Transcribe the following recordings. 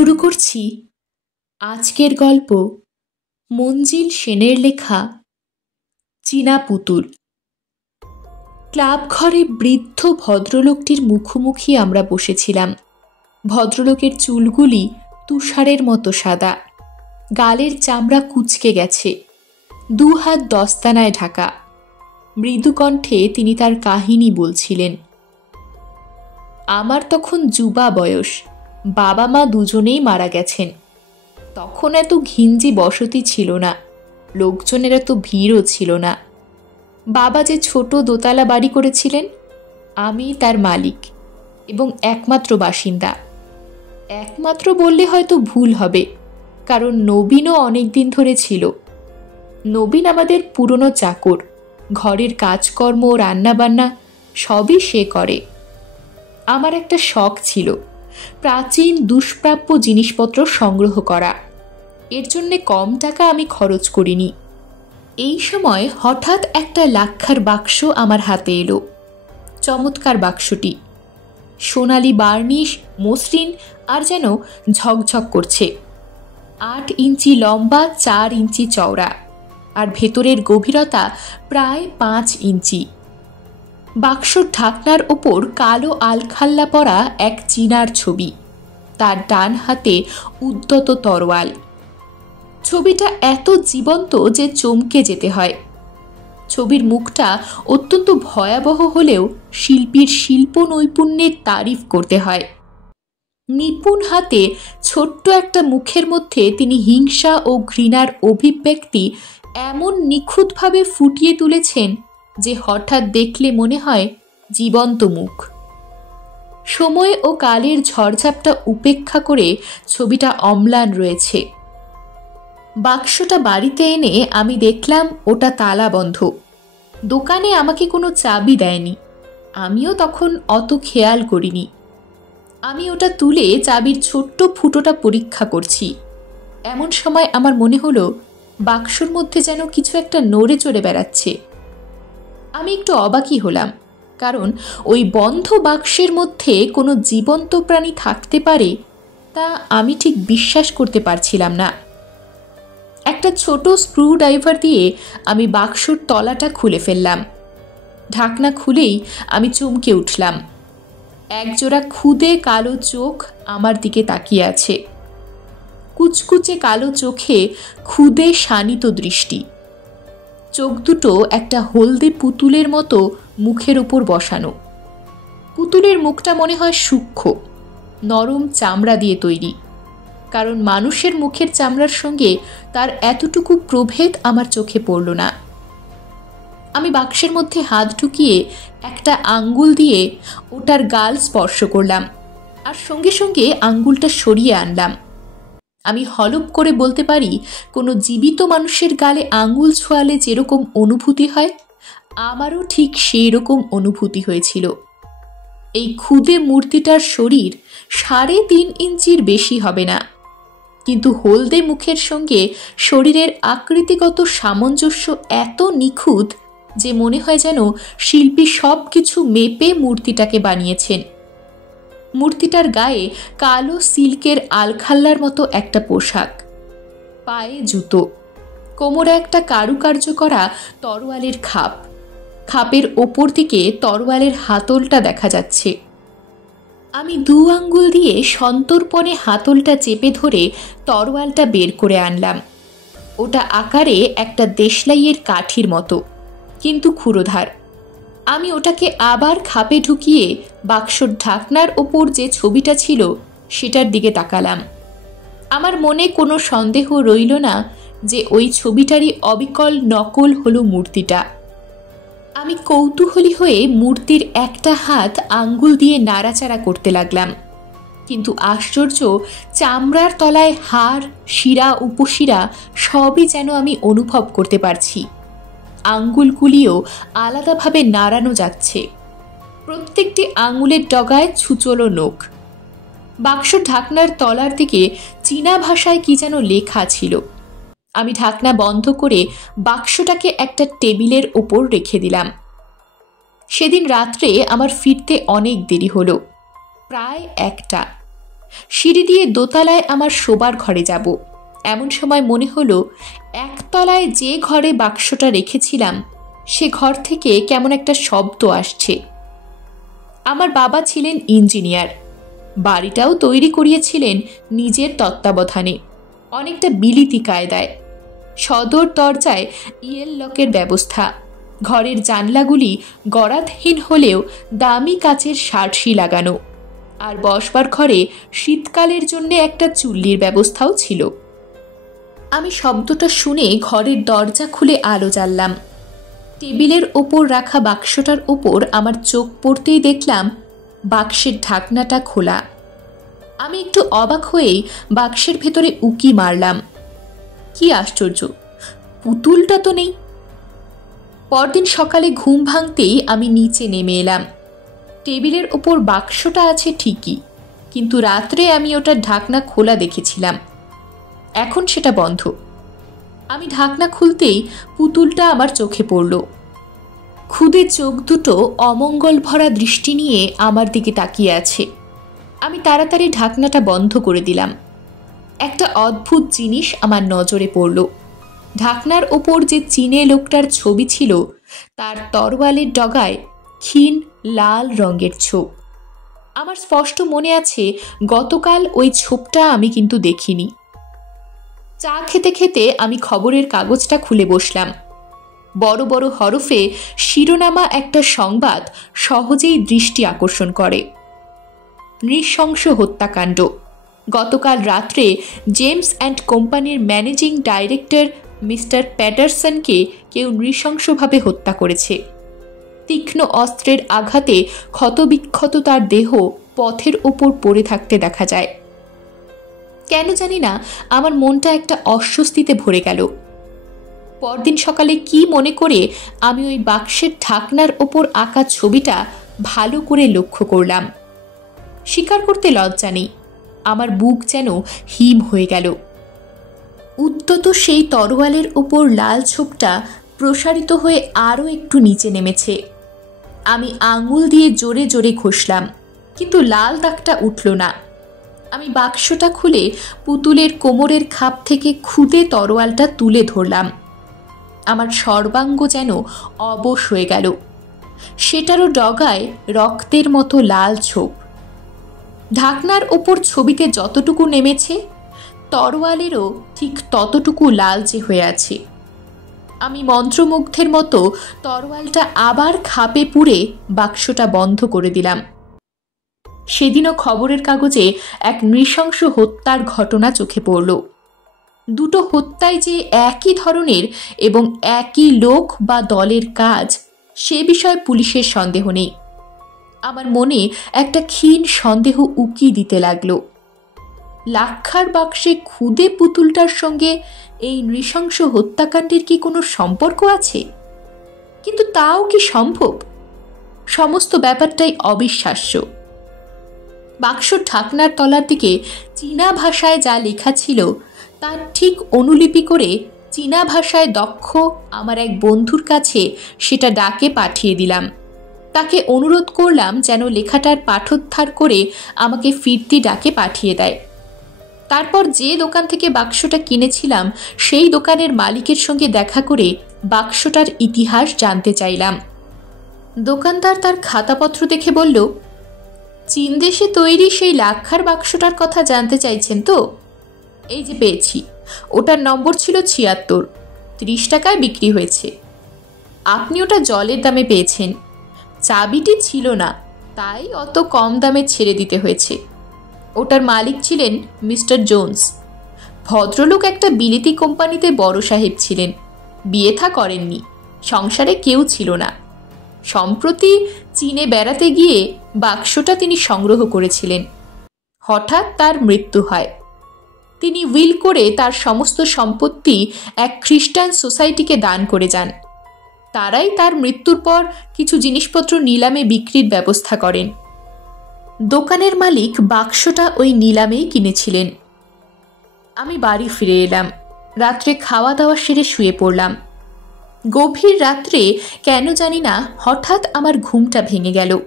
শুরু করছি আজকের গল্প মঞ্জিল সেনের লেখা চীনা পুতুল। ক্লাব ঘরে বৃদ্ধ ভদ্রলোকটির মুখোমুখি আমরা বসেছিলাম। ভদ্রলোকের চুলগুলি তুষারের মতো সাদা, গালের চামড়া কুঁচকে গেছে, 2 হাত দস্তানায় ঢাকা। মৃদু কণ্ঠে তিনি তার কাহিনী বলছিলেন। আমার তখন যুবা বয়স, বাবা মা দুজনেই মারা গেছেন। তখন এত ঘিঞ্জি বসতি ছিল না, লোকজনের এত ভিড়ও ছিল না। বাবা যে ছোট দোতলা বাড়ি করেছিলেন, আমি তার মালিক এবং একমাত্র বাসিন্দা। একমাত্র বললে হয়তো ভুল হবে, কারণ নবীনও অনেক দিন ধরে ছিল। নবীন আমাদের পুরনো চাকর, ঘরের কাজকর্ম রান্নাবান্না সবই সে করে। আমার একটা শখ ছিল প্রাচীন দুষ্প্রাপ্য জিনিসপত্র সংগ্রহ করা। এর জন্যে কম টাকা আমি খরচ করিনি। এই সময় হঠাৎ একটা লাক্ষার বাক্স আমার হাতে এলো। চমৎকার বাক্সটি, সোনালি বার্নিশ, মসৃণ আর যেন ঝকঝক করছে। 8 ইঞ্চি লম্বা, 4 ইঞ্চি চওড়া, আর ভেতরের গভীরতা প্রায় 5 ইঞ্চি। বাক্সর ঢাকনার ওপর কালো আলখাল্লা পরা এক চীনার ছবি, তার ডান হাতে উদ্যত তরোয়াল। ছবিটা এত জীবন্ত যে চমকে যেতে হয়। ছবির মুখটা অত্যন্ত ভয়াবহ হলেও শিল্পীর শিল্প নৈপুণ্যের তারিফ করতে হয়। নিপুণ হাতে ছোট্ট একটা মুখের মধ্যে তিনি হিংসা ও ঘৃণার অভিব্যক্তি এমন নিখুঁতভাবে ফুটিয়ে তুলেছেন যে হঠাৎ দেখলে মনে হয় জীবন্ত মুখ। সময় ও কালের ঝড়ঝাপটা উপেক্ষা করে ছবিটা অম্লান রয়েছে। বাক্সটা বাড়িতে এনে আমি দেখলাম ওটা তালা বন্ধ। দোকানে আমাকে কোনো চাবি দেয়নি, আমিও তখন অত খেয়াল করিনি। আমি ওটা তুলে চাবির ছোট্ট ফুটোটা পরীক্ষা করছি। এমন সময় আমার মনে হলো বাক্সর মধ্যে যেন কিছু একটা নড়ে চড়ে বেড়াচ্ছে। আমি একটু অবাকই হলাম, কারণ ওই বন্ধ বাক্সের মধ্যে কোনো জীবন্ত প্রাণী থাকতে পারে তা আমি ঠিক বিশ্বাস করতে পারছিলাম না। একটা ছোট স্ক্রু ড্রাইভার দিয়ে আমি বাক্সর তলাটা খুলে ফেললাম। ঢাকনা খুলেই আমি চমকে উঠলাম। একজোড়া ক্ষুদে কালো চোখ আমার দিকে তাকিয়ে আছে। কুচকুচে কালো চোখে ক্ষুদে শানিত দৃষ্টি। চোখ দুটো একটা হলদে পুতুলের মতো মুখের ওপর বসানো। পুতুলের মুখটা মনে হয় সূক্ষ্ম, নরম চামড়া দিয়ে তৈরি, কারণ মানুষের মুখের চামড়ার সঙ্গে তার এতটুকু প্রভেদ আমার চোখে পড়ল না। আমি বাক্সের মধ্যে হাত ঢুকিয়ে একটা আঙ্গুল দিয়ে ওটার গাল স্পর্শ করলাম, আর সঙ্গে সঙ্গে আঙ্গুলটা সরিয়ে আনলাম। আমি হলপ করে বলতে পারি, কোনো জীবিত মানুষের গালে আঙ্গুল ছোঁয়ালে যেরকম অনুভূতি হয়, আমারও ঠিক সেই রকম অনুভূতি হয়েছিল। এই ক্ষুদে মূর্তিটার শরীর 3.5 ইঞ্চির বেশি হবে না, কিন্তু হলদে মুখের সঙ্গে শরীরের আকৃতিগত সামঞ্জস্য এত নিখুঁত যে মনে হয় যেন শিল্পী সব কিছু মেপে মূর্তিটাকে বানিয়েছেন। মূর্তিটার গায়ে কালো সিল্কের আলখাল্লার মতো একটা পোশাক, পায়ে জুতো, কোমরে একটা কারুকার্য করা তরোয়ালের খাপ। খাপের ওপর দিকে তরোয়ালের হাতলটা দেখা যাচ্ছে। আমি 2 আঙ্গুল দিয়ে সন্তর্পণে হাতলটা চেপে ধরে তরোয়ালটা বের করে আনলাম। ওটা আকারে একটা দেশলাইয়ের কাঠির মতো, কিন্তু ক্ষুরোধার। আমি ওটাকে আবার খাপে ঢুকিয়ে বাক্সর ঢাকনার ওপর যে ছবিটা ছিল সেটার দিকে তাকালাম। আমার মনে কোনো সন্দেহ রইল না যে ওই ছবিটারই অবিকল নকল হলো মূর্তিটা। আমি কৌতূহলী হয়ে মূর্তির একটা হাত আঙ্গুল দিয়ে নাড়াচাড়া করতে লাগলাম, কিন্তু আশ্চর্য, চামড়ার তলায় হাড়, শিরা, উপশিরা সবই যেন আমি অনুভব করতে পারছি। আঙ্গুলগুলিও আলাদাভাবে নাড়ানো যাচ্ছে। প্রত্যেকটি আঙুলের ডগায় ছুচলো নখ। বাক্স ঢাকনার তলার দিকে চীনা ভাষায় কি যেন লেখা ছিল। আমি ঢাকনা বন্ধ করে বাক্সটাকে একটা টেবিলের ওপর রেখে দিলাম। সেদিন রাত্রে আমার ফিরতে অনেক দেরি হলো, প্রায় 1টা। সিঁড়ি দিয়ে দোতলায় আমার শোবার ঘরে যাব। এমন সময় মনে হলো একতলায় যে ঘরে বাক্সটা রেখেছিলাম সে ঘর থেকে কেমন একটা শব্দ আসছে। আমার বাবা ছিলেন ইঞ্জিনিয়ার, বাড়িটাও তৈরি করিয়েছিলেন নিজের তত্ত্বাবধানে, অনেকটা বিলিতি কায়দায়। সদর দরজায় ইয়েল লকের ব্যবস্থা, ঘরের জানলাগুলি গরাদহীন হলেও দামি কাচের সারসি লাগানো, আর বসবার ঘরে শীতকালের জন্য একটা চুল্লির ব্যবস্থাও ছিল। আমি শব্দটা শুনে ঘরের দরজা খুলে আলো জ্বাললাম। টেবিলের ওপর রাখা বাক্সটার ওপর আমার চোখ পড়তেই দেখলাম বাক্সের ঢাকনাটা খোলা। আমি একটু অবাক হয়েই বাক্সের ভেতরে উকি মারলাম। কি আশ্চর্য, পুতুলটা তো নেই। পরদিন সকালে ঘুম ভাঙতেই আমি নিচে নেমে এলাম। টেবিলের ওপর বাক্সটা আছে ঠিকই, কিন্তু রাত্রে আমি ওটার ঢাকনা খোলা দেখেছিলাম। এখন সেটা বন্ধ। আমি ঢাকনা খুলতেই পুতুলটা আমার চোখে পড়ল। ক্ষুদে চোখ দুটো অমঙ্গল ভরা দৃষ্টি নিয়ে আমার দিকে তাকিয়ে আছে। আমি তাড়াতাড়ি ঢাকনাটা বন্ধ করে দিলাম। একটা অদ্ভুত জিনিস আমার নজরে পড়ল। ঢাকনার ওপর যে চীনে লোকটার ছবি ছিল তার তরোয়ালের ডগায় ক্ষীণ লাল রঙের ছোপ। আমার স্পষ্ট মনে আছে গতকাল ওই ছোপটা আমি কিন্তু দেখিনি। চা খেতে খেতে আমি খবরের কাগজটা খুলে বসলাম। বড় বড় হরফে শিরোনামা একটা সংবাদ সহজেই দৃষ্টি আকর্ষণ করে। নৃশংস হত্যাকাণ্ড। গতকাল রাত্রে জেমস অ্যান্ড কোম্পানির ম্যানেজিং ডাইরেক্টর মিস্টার প্যাটারসনকে কেউ নৃশংসভাবে হত্যা করেছে। তীক্ষ্ণ অস্ত্রের আঘাতে ক্ষতবিক্ষত তার দেহ পথের ওপর পড়ে থাকতে দেখা যায়। কেন জানি না আমার মনটা একটা অস্বস্তিতে ভরে গেল। পরদিন সকালে কি মনে করে আমি ওই বাক্সের ঢাকনার ওপর আঁকা ছবিটা ভালো করে লক্ষ্য করলাম। স্বীকার করতে লজ্জা নেই, আমার বুক যেন হিম হয়ে গেল। উদ্যত সেই তরোয়ালের ওপর লাল ছোপটা প্রসারিত হয়ে আরও একটু নিচে নেমেছে। আমি আঙুল দিয়ে জোরে জোরে ঘষলাম, কিন্তু লাল দাগটা উঠল না। আমি বাক্সটা খুলে পুতুলের কোমরের খাপ থেকে খুদে তরোয়ালটা তুলে ধরলাম। আমার সর্বাঙ্গ যেন অবশ হয়ে গেল। সেটারও ডগায় রক্তের মতো লাল ছোপ। ঢাকনার ওপর ছবিতে যতটুকু নেমেছে তরোয়ালেরও ঠিক ততটুকু লালচে হয়ে আছে। আমি মন্ত্রমুগ্ধের মতো তরোয়ালটা আবার খাপে পুরে বাক্সটা বন্ধ করে দিলাম। সেদিনও খবরের কাগজে এক নৃশংস হত্যার ঘটনা চোখে পড়ল। দুটো হত্যায় যে একই ধরনের এবং একই লোক বা দলের কাজ সে বিষয়ে পুলিশের সন্দেহ নেই। আমার মনে একটা ক্ষীণ সন্দেহ উকি দিতে লাগলো। লাক্ষার বাক্সে খুদে পুতুলটার সঙ্গে এই নৃশংস হত্যাকাণ্ডের কি কোনো সম্পর্ক আছে? কিন্তু তাও কি সম্ভব? সমস্ত ব্যাপারটাই অবিশ্বাস্য। বাক্সর ঢাকনার তলার দিকে চীনা ভাষায় যা লেখা ছিল তার ঠিক অনুলিপি করে চীনা ভাষায় দক্ষ আমার এক বন্ধুর কাছে সেটা ডাকে পাঠিয়ে দিলাম। তাকে অনুরোধ করলাম যেন লেখাটার পাঠোদ্ধার করে আমাকে ফিরতি ডাকে পাঠিয়ে দেয়। তারপর যে দোকান থেকে বাক্সটা কিনেছিলাম সেই দোকানের মালিকের সঙ্গে দেখা করে বাক্সটার ইতিহাস জানতে চাইলাম। দোকানদার তার খাতাপত্র দেখে বলল, চীন দেশে তৈরি সেই লাক্ষার বাক্সটার কথা জানতে চাইছেন তো? এই যে পেয়েছি, ওটার নম্বর ছিল ৭৬, ৩০ টাকায় বিক্রি হয়েছে। আপনি ওটা জলের দামে পেয়েছেন, চাবিটি ছিল না, তাই অত কম দামে ছেড়ে দিতে হয়েছে। ওটার মালিক ছিলেন মিস্টার জোন্স। ভদ্রলোক একটা বিলেতি কোম্পানিতে বড় সাহেব ছিলেন। বিয়ে থা করেননি, সংসারে কেউ ছিল না। সম্প্রতি চীনে বেড়াতে গিয়ে বাক্সটা তিনি সংগ্রহ করেছিলেন। হঠাৎ তার মৃত্যু হয়। তিনি উইল করে তার সমস্ত সম্পত্তি এক খ্রিস্টান সোসাইটিকে দান করে যান। তারাই তার মৃত্যুর পর কিছু জিনিসপত্র নিলামে বিক্রির ব্যবস্থা করেন। দোকানের মালিক বাক্সটা ওই নিলামেই কিনেছিলেন। আমি বাড়ি ফিরে এলাম। রাত্রে খাওয়া দাওয়া সেরে শুয়ে পড়লাম। গভীর রাত্রে কেন জানি না হঠাৎ আমার ঘুমটা ভেঙে গেল।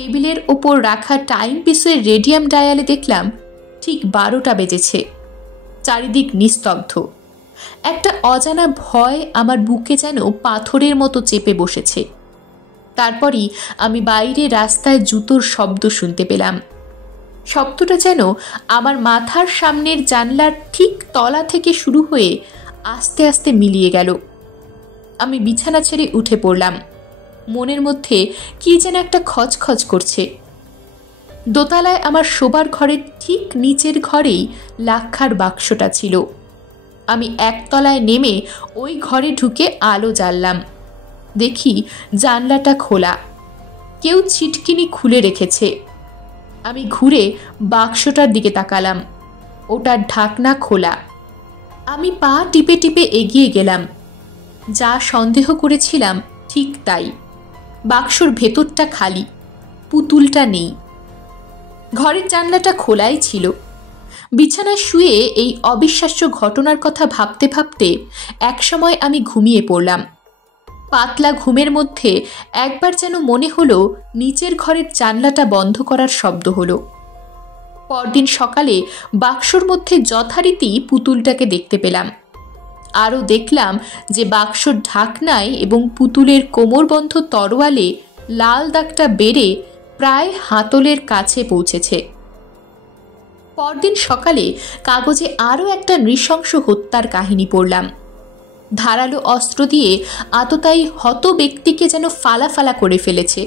টেবিলের ওপর রাখা টাইম পিসের রেডিয়াম ডায়ালে দেখলাম ঠিক 12টা বেজেছে। চারিদিক নিস্তব্ধ। একটা অজানা ভয় আমার বুকে যেন পাথরের মতো চেপে বসেছে। তারপরই আমি বাইরে রাস্তায় জুতোর শব্দ শুনতে পেলাম। শব্দটা যেন আমার মাথার সামনের জানলার ঠিক তলা থেকে শুরু হয়ে আস্তে আস্তে মিলিয়ে গেল। আমি বিছানা ছেড়ে উঠে পড়লাম। মনের মধ্যে কি যেন একটা খচখচ করছে। দোতলায় আমার শোবার ঘরের ঠিক নিচের ঘরেই লাক্ষার বাক্সটা ছিল। আমি একতলায় নেমে ওই ঘরে ঢুকে আলো জ্বাললাম। দেখি জানলাটা খোলা, কেউ ছিটকিনি খুলে রেখেছে। আমি ঘুরে বাক্সটার দিকে তাকালাম, ওটার ঢাকনা খোলা। আমি পা টিপে টিপে এগিয়ে গেলাম। যা সন্দেহ করেছিলাম ঠিক তাই। বাক্সর ভেতরটা খালি, পুতুলটা নেই। ঘরের জানলাটা খোলাই ছিল। বিছানায় শুয়ে এই অবিশ্বাস্য ঘটনার কথা ভাবতে ভাবতে একসময় আমি ঘুমিয়ে পড়লাম। পাতলা ঘুমের মধ্যে একবার যেন মনে হলো নিচের ঘরের জানলাটা বন্ধ করার শব্দ হলো। পরদিন সকালে বাক্সর মধ্যে যথারীতি পুতুলটাকে দেখতে পেলাম। আরও দেখলাম যে বাক্সর ঢাকনায় এবং পুতুলের কোমরবন্ধ তরোয়ালে লাল দাগটা বেড়ে প্রায় হাতলের কাছে পৌঁছেছে। পরদিন সকালে কাগজে আরও একটা নৃশংস হত্যার কাহিনী পড়লাম। ধারালো অস্ত্র দিয়ে আততায়ী হত ব্যক্তিকে যেন ফালা ফালা করে ফেলেছে।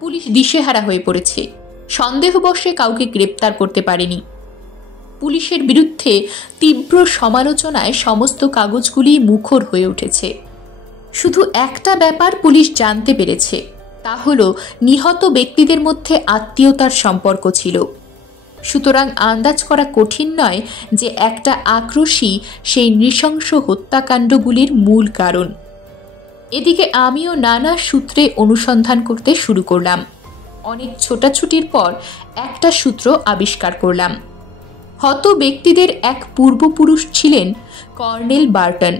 পুলিশ দিশেহারা হয়ে পড়েছে। সন্দেহবশে কাউকে গ্রেপ্তার করতে পারেনি। পুলিশের বিরুদ্ধে তীব্র সমালোচনায় সমস্ত কাগজগুলি মুখর হয়ে উঠেছে। শুধু একটা ব্যাপার পুলিশ জানতে পেরেছে, তা হলো নিহত ব্যক্তিদের মধ্যে আত্মীয়তার সম্পর্ক ছিল। সুতরাং আন্দাজ করা কঠিন নয় যে একটা আক্রোশই সেই নৃশংস হত্যাকাণ্ডগুলির মূল কারণ। এদিকে আমিও নানা সূত্রে অনুসন্ধান করতে শুরু করলাম। অনেক ছোটাছুটির পর একটা সূত্র আবিষ্কার করলাম। হত ব্যক্তিদের এক পূর্বপুরুষ ছিলেন কর্নেল বার্টন।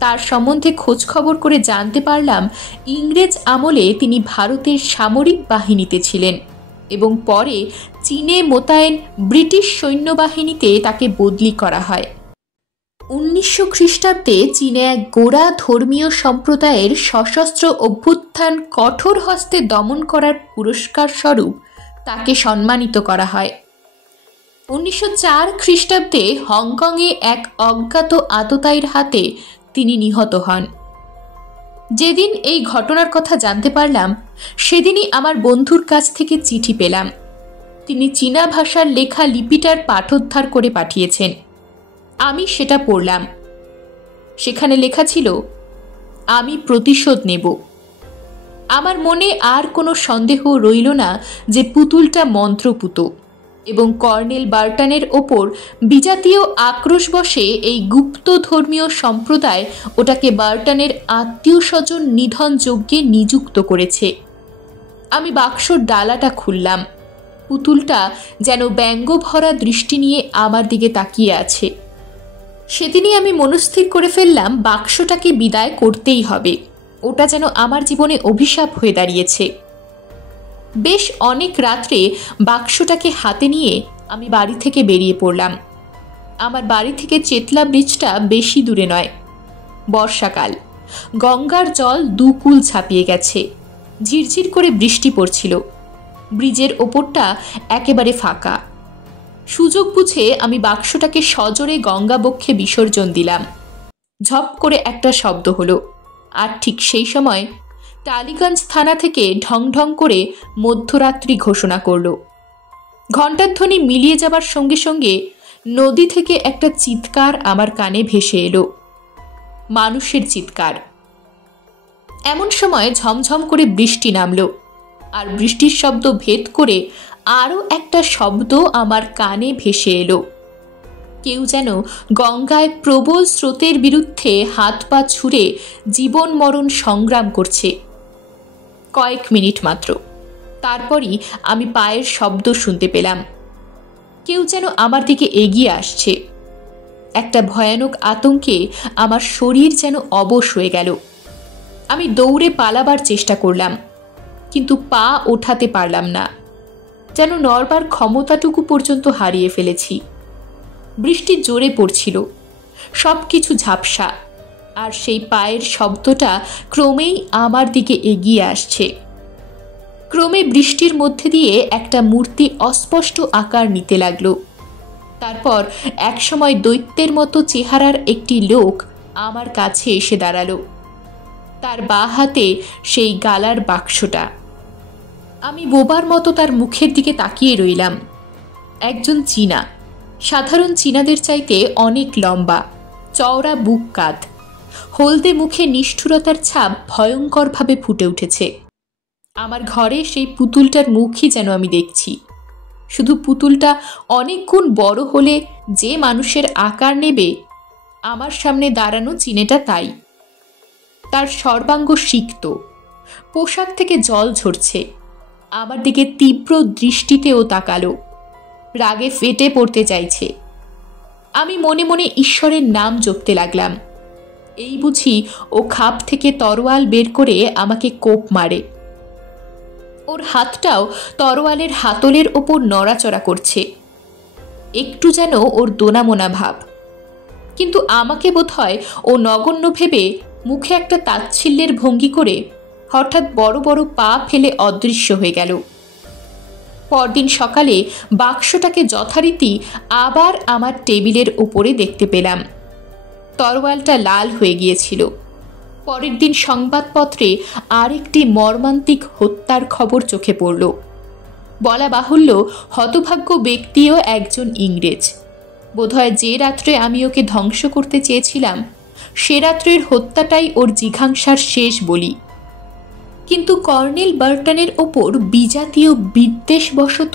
তার সম্বন্ধে খোঁজখবর করে জানতে পারলাম ইংরেজ আমলে তিনি ভারতের সামরিক বাহিনীতে ছিলেন এবং পরে চীনে মোতায়েন ব্রিটিশ সৈন্যবাহিনীতে তাকে বদলি করা হয়। 1900 খ্রিস্টাব্দে চীনে এক গোঁড়া ধর্মীয় সম্প্রদায়ের সশস্ত্র অভ্যুত্থান কঠোর হস্তে দমন করার পুরস্কার স্বরূপ তাকে সম্মানিত করা হয়। 1904 খ্রিস্টাব্দে হংকংয়ে এক অজ্ঞাত আততায়ীর হাতে তিনি নিহত হন। যেদিন এই ঘটনার কথা জানতে পারলাম সেদিনই আমার বন্ধুর কাছ থেকে চিঠি পেলাম। তিনি চীনা ভাষার লেখা লিপিটার পাঠোদ্ধার করে পাঠিয়েছেন। আমি সেটা পড়লাম। সেখানে লেখা ছিল, আমি প্রতিশোধ নেব। আমার মনে আর কোনো সন্দেহ রইল না যে পুতুলটা মন্ত্রপুত এবং কর্নেল বার্টনের ওপর বিজাতীয় আক্রোশবশে এই গুপ্ত ধর্মীয় সম্প্রদায় ওটাকে বার্টনের আত্মীয় স্বজন নিধন যজ্ঞে নিযুক্ত করেছে। আমি বাক্সর ডালাটা খুললাম। পুতুলটা যেন ব্যঙ্গভরা দৃষ্টি নিয়ে আমার দিকে তাকিয়ে আছে। সেদিনই আমি মনস্থির করে ফেললাম বাক্সটাকে বিদায় করতেই হবে। ওটা যেন আমার জীবনে অভিশাপ হয়ে দাঁড়িয়েছে। বেশ অনেক রাত্রে বাক্সটাকে হাতে নিয়ে আমি বাড়ি থেকে বেরিয়ে পড়লাম। আমার বাড়ি থেকে চেতলা ব্রিজটা বেশি দূরে নয়। বর্ষাকাল, গঙ্গার জল দুকুল ছাপিয়ে গেছে। ঝিরঝির করে বৃষ্টি পড়ছিল। ব্রিজের ওপরটা একেবারে ফাঁকা। সুযোগ বুঝে আমি বাক্সটাকে সজোরে গঙ্গা বক্ষে বিসর্জন দিলাম। ঝপ করে একটা শব্দ হলো, আর ঠিক সেই সময় টালিগঞ্জ থানা থেকে ঢং ঢং করে মধ্যরাত্রি ঘোষণা করল। ঘণ্টার ধ্বনি মিলিয়ে যাবার সঙ্গে সঙ্গে নদী থেকে একটা চিৎকার আমার কানে ভেসে এলো। মানুষের চিৎকার। এমন সময় ঝমঝম করে বৃষ্টি নামল, আর বৃষ্টির শব্দ ভেদ করে আরও একটা শব্দ আমার কানে ভেসে এলো। কেউ যেন গঙ্গায় প্রবল স্রোতের বিরুদ্ধে হাত পা ছুঁড়ে জীবন মরণ সংগ্রাম করছে। কয়েক মিনিট মাত্র, তারপরই আমি পায়ের শব্দ শুনতে পেলাম। কেউ যেন আমার দিকে এগিয়ে আসছে। একটা ভয়ানক আতঙ্কে আমার শরীর যেন অবশ হয়ে গেল। আমি দৌড়ে পালাবার চেষ্টা করলাম। কিন্তু পা ওঠাতে পারলাম না, যেন নড়বার ক্ষমতাটুকু পর্যন্ত হারিয়ে ফেলেছি। বৃষ্টি জোরে পড়ছিল, সব কিছু ঝাপসা, আর সেই পায়ের শব্দটা ক্রমেই আমার দিকে এগিয়ে আসছে। ক্রমে বৃষ্টির মধ্যে দিয়ে একটা মূর্তি অস্পষ্ট আকার নিতে লাগলো। তারপর একসময় দৈত্যের মতো চেহারার একটি লোক আমার কাছে এসে দাঁড়ালো, তার বাঁ হাতে সেই গালার বাক্সটা। আমি বোবার মতো তার মুখের দিকে তাকিয়ে রইলাম। একজন চীনা, সাধারণ চীনাদের চাইতে অনেক লম্বা, চওড়া বুক কাঁধ, হলদে মুখে নিষ্ঠুরতার ছাপ ভয়ঙ্করভাবে ফুটে উঠেছে। আমার ঘরে সেই পুতুলটার মুখই যেন আমি দেখছি, শুধু পুতুলটা অনেক গুণ বড় হলে যে মানুষের আকার নেবে, আমার সামনে দাঁড়ানো চীনেটা তাই। তার সর্বাঙ্গ সিক্ত, পোশাক থেকে জল ঝরছে, আমার দিকে তীব্র দৃষ্টিতেও তাকালো, রাগে ফেটে পড়তে চাইছে। আমি মনে মনে ঈশ্বরের নাম জপতে লাগলাম। এই বুঝি ও খাপ থেকে তরোয়াল বের করে আমাকে কোপ মারে। ওর হাতটাও তরোয়ালের হাতলের ওপর নড়াচড়া করছে, একটু যেন ওর দোনামোনা ভাব। কিন্তু আমাকে বোধহয় ও নগণ্য ভেবে মুখে একটা তাচ্ছিল্যের ভঙ্গি করে হঠাৎ বড় বড় পা ফেলে অদৃশ্য হয়ে গেল। পরদিন সকালে বাক্সটাকে যথারীতি আবার আমার টেবিলের ওপরে দেখতে পেলাম। তরোয়ালটা লাল হয়ে গিয়েছিল। পরের দিন সংবাদপত্রে আরেকটি মর্মান্তিক হত্যার খবর চোখে পড়ল। বলা বাহুল্য, হতভাগ্য ব্যক্তিও একজন ইংরেজ। বোধহয় যে রাত্রে আমি ওকে ধ্বংস করতে চেয়েছিলাম, সে রাত্রের হত্যাটাই ওর জিঘাংসার শেষ বলি। কিন্তু কর্নেল বার্টনের ওপর বিজাতীয় বিদ্বেষবশত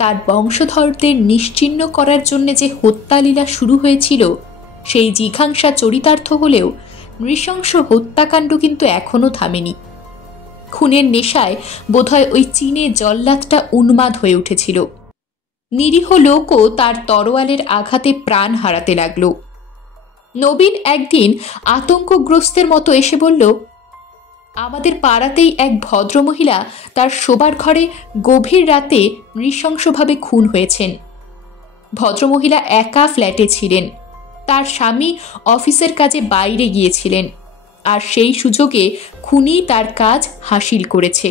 তার বংশধরদের নিশ্চিহ্ন করার জন্য যে হত্যালীলা শুরু হয়েছিল, সেই জিঘাংসা চরিতার্থ হলেও নৃশংস হত্যাকাণ্ড কিন্তু এখনও থামেনি। খুনের নেশায় বোধহয় ওই চীনে জল্লাদটা উন্মাদ হয়ে উঠেছিল। নিরীহ লোকও তার তরোয়ালের আঘাতে প্রাণ হারাতে লাগল। নবীন একদিন আতঙ্কগ্রস্তের মতো এসে বলল, আমাদের পাড়াতেই এক ভদ্রমহিলা তার শোবার ঘরে গভীর রাতে নৃশংসভাবে খুন হয়েছেন। ভদ্রমহিলা একা ফ্ল্যাটে ছিলেন, তার স্বামী অফিসের কাজে বাইরে গিয়েছিলেন, আর সেই সুযোগে খুনি তার কাজ হাসিল করেছে।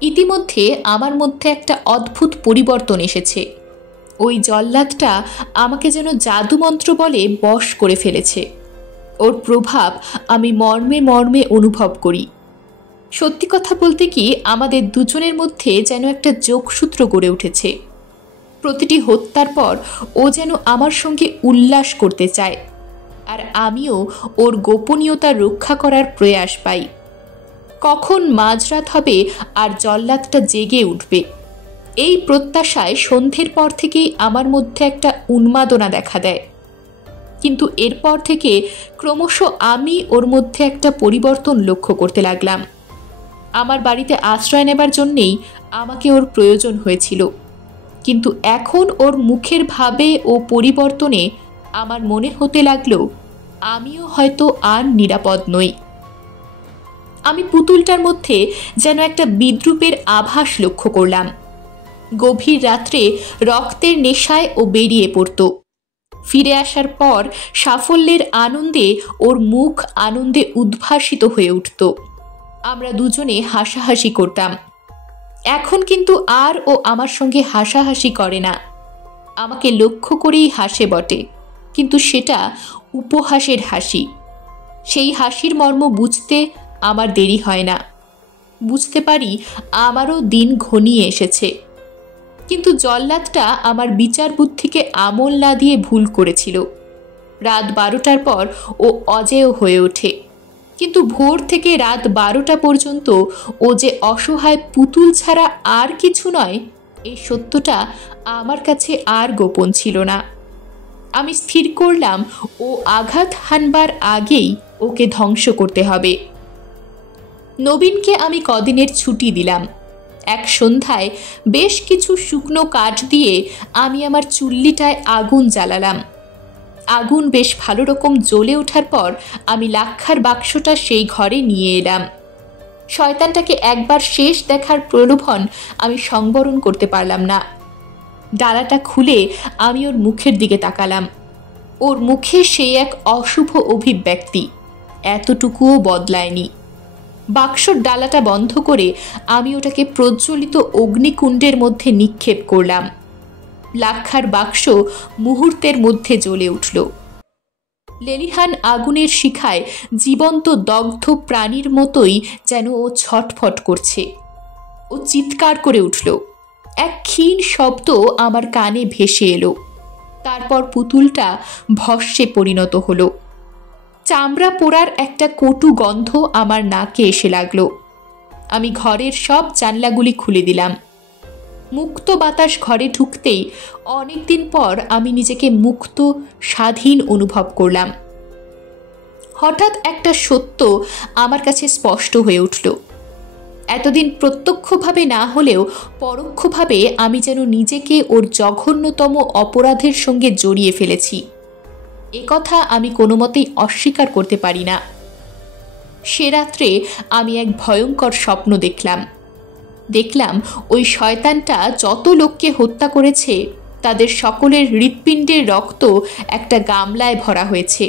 ইতিমধ্যে আমার মধ্যে একটা অদ্ভুত পরিবর্তন এসেছে। ওই জল্লাদটা আমাকে যেন জাদুমন্ত্র বলে বশ করে ফেলেছে। ওর প্রভাব আমি মর্মে মর্মে অনুভব করি। সত্যি কথা বলতে কি, আমাদের দুজনের মধ্যে যেন একটা যোগসূত্র গড়ে উঠেছে। প্রতিটি হত্যার পর ও যেন আমার সঙ্গে উল্লাস করতে চায়, আর আমিও ওর গোপনীয়তা রক্ষা করার প্রয়াস পাই। কখন মাঝরাত হবে আর জল্লাদটা জেগে উঠবে, এই প্রত্যাশায় সন্ধ্যের পর থেকেই আমার মধ্যে একটা উন্মাদনা দেখা দেয়। কিন্তু এরপর থেকে ক্রমশ আমি ওর মধ্যে একটা পরিবর্তন লক্ষ্য করতে লাগলাম। আমার বাড়িতে আশ্রয় নেবার জন্যেই আমাকে ওর প্রয়োজন হয়েছিল, কিন্তু এখন ওর মুখের ভাবে ও পরিবর্তনে আমার মনে হতে লাগলো আমিও হয়তো আর নিরাপদ নই। আমি পুতুলটার মধ্যে যেন একটা বিদ্রূপের আভাস লক্ষ্য করলাম। গভীর রাত্রে রক্তের নেশায় ও বেরিয়ে পড়ত। ফিরে আসার পর সাফল্যের আনন্দে ওর মুখ আনন্দে উদ্ভাসিত হয়ে উঠত। আমরা দুজনে হাসাহাসি করতাম। এখন কিন্তু আর ও আমার সঙ্গে হাসাহাসি করে না। আমাকে লক্ষ্য করেই হাসে বটে, কিন্তু সেটা উপহাসের হাসি। সেই হাসির মর্ম বুঝতে আমার দেরি হয় না। বুঝতে পারি আমারও দিন ঘনিয়ে এসেছে। কিন্তু জল্লাদটা আমার বিচার বুদ্ধিকে আমল না দিয়ে ভুল করেছিল। রাত 12টার পর ও অজেয় হয়ে ওঠে, কিন্তু ভোর থেকে রাত 12টা পর্যন্ত ও যে অসহায় পুতুল ছাড়া আর কিছু নয়, এই সত্যটা আমার কাছে আর গোপন ছিল না। আমি স্থির করলাম ও আঘাত হানবার আগেই ওকে ধ্বংস করতে হবে। নবীনকে আমি কদিনের ছুটি দিলাম। এক সন্ধ্যায় বেশ কিছু শুকনো কাঠ দিয়ে আমি আমার চুল্লিটায় আগুন জ্বালালাম। আগুন বেশ ভালো রকম জ্বলে ওঠার পর আমি লাক্ষার বাক্সটা সেই ঘরে নিয়ে এলাম। শয়তানটাকে একবার শেষ দেখার প্রলোভন আমি সংবরণ করতে পারলাম না। ডালাটা খুলে আমি ওর মুখের দিকে তাকালাম। ওর মুখে সেই এক অশুভ অভিব্যক্তি এতটুকুও বদলায়নি। বাক্সর ডালাটা বন্ধ করে আমি ওটাকে প্রজ্বলিত অগ্নিকুণ্ডের মধ্যে নিক্ষেপ করলাম। লাক্ষার বাক্স মুহূর্তের মধ্যে জ্বলে উঠল। লেলিহান আগুনের শিখায় জীবন্ত দগ্ধ প্রাণীর মতোই যেন ও ছটফট করছে। ও চিৎকার করে উঠল। এক ক্ষীণ শব্দ আমার কানে ভেসে এলো। তারপর পুতুলটা ভস্মে পরিণত হলো। চামড়া পোড়ার একটা কটু গন্ধ আমার নাকে এসে লাগলো। আমি ঘরের সব জানলাগুলি খুলে দিলাম। মুক্ত বাতাস ঘরে ঢুকতেই অনেকদিন পর আমি নিজেকে মুক্ত, স্বাধীন অনুভব করলাম। হঠাৎ একটা সত্য আমার কাছে স্পষ্ট হয়ে উঠল। এতদিন প্রত্যক্ষভাবে না হলেও পরোক্ষভাবে আমি যেন নিজেকে ওর জঘন্যতম অপরাধের সঙ্গে জড়িয়ে ফেলেছি। এ কথা আমি কোনো মতেই অস্বীকার করতে পারি না। সে রাত্রে আমি এক ভয়ঙ্কর স্বপ্ন দেখলাম ওই শয়তানটা যত লোককে হত্যা করেছে তাদের সকলের হৃৎপিণ্ডের রক্ত একটা গামলায় ভরা হয়েছে।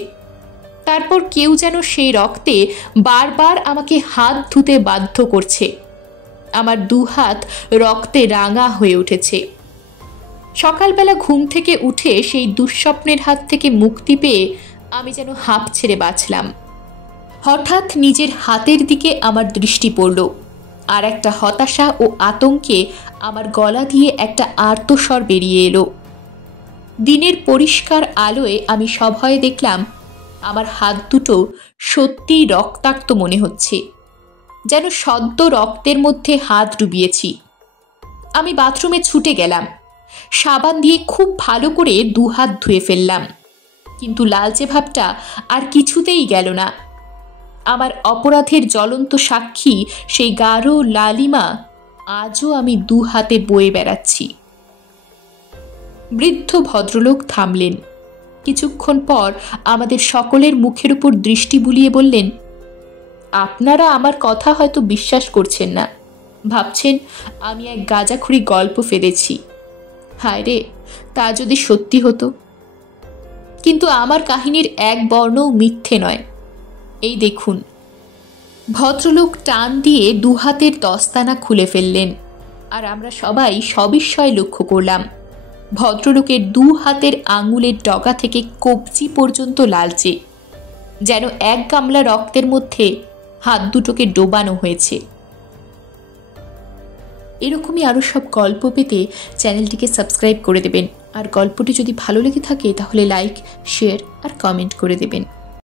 তারপর কেউ যেন সেই রক্তে বারবার আমাকে হাত ধুতে বাধ্য করছে। আমার দুহাত রক্তে রাঙা হয়ে উঠেছে। সকালবেলা ঘুম থেকে উঠে সেই দুঃস্বপ্নের হাত থেকে মুক্তি পেয়ে আমি যেন হাঁপ ছেড়ে বাঁচলাম। হঠাৎ নিজের হাতের দিকে আমার দৃষ্টি পড়ল, আর একটা হতাশা ও আতঙ্কে আমার গলা দিয়ে একটা আর্তস্বর বেরিয়ে এলো। দিনের পরিষ্কার আলোয় আমি সভয়ে দেখলাম আমার হাত দুটো সত্যিই রক্তাক্ত মনে হচ্ছে, যেন সদ্য রক্তের মধ্যে হাত ডুবিয়েছি। আমি বাথরুমে ছুটে গেলাম। সাবান দিয়ে খুব ভালো করে দুহাত ধুয়ে ফেললাম, কিন্তু লালচে ভাবটা আর কিছুতেই গেল না। আমার অপরাধের জ্বলন্ত সাক্ষী সেই গাঢ় লালিমা আজও আমি দু হাতে বয়ে বেড়াচ্ছি। বৃদ্ধ ভদ্রলোক থামলেন। কিছুক্ষণ পর আমাদের সকলের মুখের উপর দৃষ্টি বুলিয়ে বললেন, আপনারা আমার কথা হয়তো বিশ্বাস করছেন না, ভাবছেন আমি এক গাঁজাখুরি গল্প ফেলেছি। হায় রে, তা যদি সত্যি হতো! কিন্তু আমার কাহিনীর এক বর্ণও মিথ্যে নয়। এই দেখুন। ভদ্রলোক টান দিয়ে দুহাতের দস্তানা খুলে ফেললেন, আর আমরা সবাই সবিস্ময়ে লক্ষ্য করলাম ভদ্রলোকের দু হাতের আঙুলের ডগা থেকে কবজি পর্যন্ত লালচে, যেন এক গামলা রক্তের মধ্যে হাত দুটোকে ডোবানো হয়েছে। এরকমই আরও সব গল্প পেতে চ্যানেলটিকে সাবস্ক্রাইব করে দেবেন, আর গল্পটি যদি ভালো লেগে থাকে তাহলে লাইক, শেয়ার আর কমেন্ট করে দেবেন।